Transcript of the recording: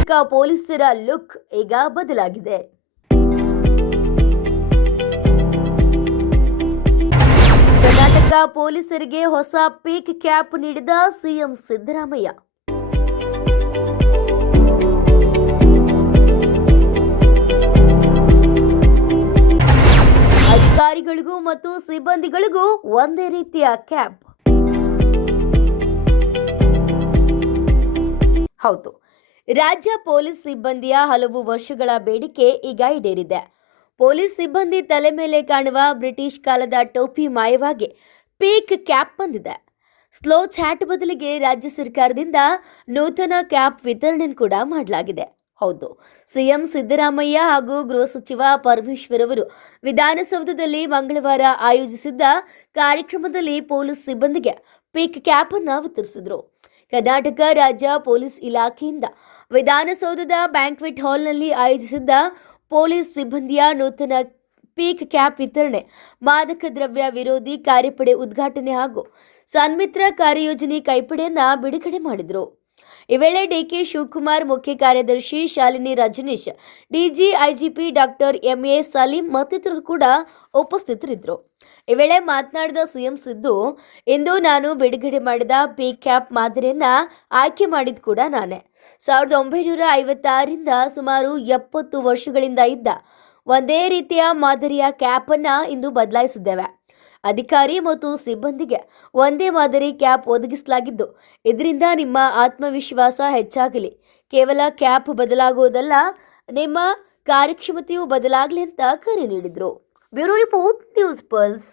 ಕರ್ನಾಟಕ ಪೊಲೀಸರ ಲುಕ್ ಈಗ ಬದಲಾಗಿದೆ. ಕರ್ನಾಟಕ ಪೊಲೀಸರಿಗೆ ಹೊಸ ಪೀಕ್ ಕ್ಯಾಪ್ ನೀಡಿದ ಸಿಎಂ ಸಿದ್ದರಾಮಯ್ಯ. ಅಧಿಕಾರಿಗಳಿಗೂ ಮತ್ತು ಸಿಬ್ಬಂದಿಗಳಿಗೂ ಒಂದೇ ರೀತಿಯ ಕ್ಯಾಪ್. ಹೌದು, ರಾಜ್ಯ ಪೊಲೀಸ್ ಸಿಬ್ಬಂದಿಯ ಹಲವು ವರ್ಷಗಳ ಬೇಡಿಕೆ ಈಗ ಈಡೇರಿದೆ. ಪೊಲೀಸ್ ಸಿಬ್ಬಂದಿ ತಲೆ ಮೇಲೆ ಕಾಣುವ ಬ್ರಿಟಿಷ್ ಕಾಲದ ಟೋಪಿ ಮಾಯವಾಗಿ ಪೀಕ್ ಕ್ಯಾಪ್ ಬಂದಿದೆ. ಸ್ಲೋ ಚಾಟ್ ಬದಲಿಗೆ ರಾಜ್ಯ ಸರ್ಕಾರದಿಂದ ನೂತನ ಕ್ಯಾಪ್ ವಿತರಣೆ ಕೂಡ ಮಾಡಲಾಗಿದೆ. ಹೌದು, ಸಿಎಂ ಸಿದ್ದರಾಮಯ್ಯ ಹಾಗೂ ಗೃಹ ಸಚಿವ ಪರಮೇಶ್ವರ್ ಅವರು ವಿಧಾನಸೌಧದಲ್ಲಿ ಮಂಗಳವಾರ ಆಯೋಜಿಸಿದ್ದ ಕಾರ್ಯಕ್ರಮದಲ್ಲಿ ಪೊಲೀಸ್ ಸಿಬ್ಬಂದಿಗೆ ಪೀಕ್ ಕ್ಯಾಪ್ ಅನ್ನು ವಿತರಿಸಿದರು. ಕರ್ನಾಟಕ ರಾಜ್ಯ ಪೊಲೀಸ್ ಇಲಾಖೆಯಿಂದ ವಿಧಾನಸೌಧದ ಬ್ಯಾಂಕ್ವೆಟ್ ಹಾಲ್ನಲ್ಲಿ ಆಯೋಜಿಸಿದ್ದ ಪೊಲೀಸ್ ಸಿಬ್ಬಂದಿಯ ನೂತನ ಪೀಕ್ ಕ್ಯಾಪ್ ವಿತರಣೆ, ಮಾದಕ ದ್ರವ್ಯ ವಿರೋಧಿ ಕಾರ್ಯಪಡೆ ಉದ್ಘಾಟನೆ ಹಾಗೂ ಸನ್ಮಿತ್ರ ಕಾರ್ಯಯೋಜನೆ ಕೈಪಡೆಯನ್ನ ಬಿಡುಗಡೆ ಮಾಡಿದರು. ಈ ವೇಳೆ ಡಿಕೆ ಶಿವಕುಮಾರ್, ಮುಖ್ಯ ಕಾರ್ಯದರ್ಶಿ Shalini Rajneesh, DG IGP doctor MA Saleem ಮತ್ತಿತರರು ಕೂಡ ಉಪಸ್ಥಿತರಿದ್ದರು. ಈ ವೇಳೆ ಮಾತನಾಡಿದ ಸಿಎಂ ಸಿದ್ದು, ಇಂದು ನಾನು ಬಿಡುಗಡೆ ಮಾಡಿದ ಪೀಕ್ ಕ್ಯಾಪ್ ಮಾದರಿಯನ್ನ ಆಯ್ಕೆ ಮಾಡಿದ ಕೂಡ ನಾನೇ. 1956ರಿಂದ ಸುಮಾರು 70 ವರ್ಷಗಳಿಂದ ಇದ್ದ ಒಂದೇ ರೀತಿಯ ಮಾದರಿಯ ಕ್ಯಾಪ್ ಅನ್ನ ಇಂದು ಬದಲಾಯಿಸಿದ್ದೇವೆ. ಅಧಿಕಾರಿ ಮತ್ತು ಸಿಬ್ಬಂದಿಗೆ ಒಂದೇ ಮಾದರಿ ಕ್ಯಾಪ್ ಒದಗಿಸಲಾಗಿದ್ದು, ಇದರಿಂದ ನಿಮ್ಮ ಆತ್ಮವಿಶ್ವಾಸ ಹೆಚ್ಚಾಗಲಿ. ಕೇವಲ ಕ್ಯಾಪ್ ಬದಲಾಗುವುದಲ್ಲ, ನಿಮ್ಮ ಕಾರ್ಯಕ್ಷಮತೆಯೂ ಬದಲಾಗಲಿ ಅಂತ ಕರೆ ನೀಡಿದರು. Bureau report, news pulse.